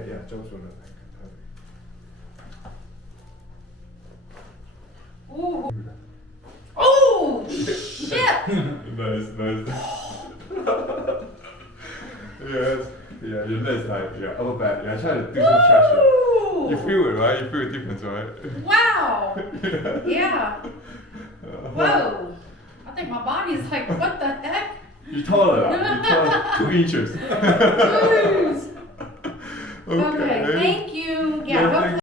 亚洲说的那个。Ooh. Oh shit! Nice. Yes. Yeah, your legs like upper back. Yeah, try to do some traction. You feel it, right? You feel the difference, right? Wow. Yeah. Whoa. I think my body's like, what the heck? You're taller. You're taller 2 inches. Jeez. Okay, thank you. Yeah.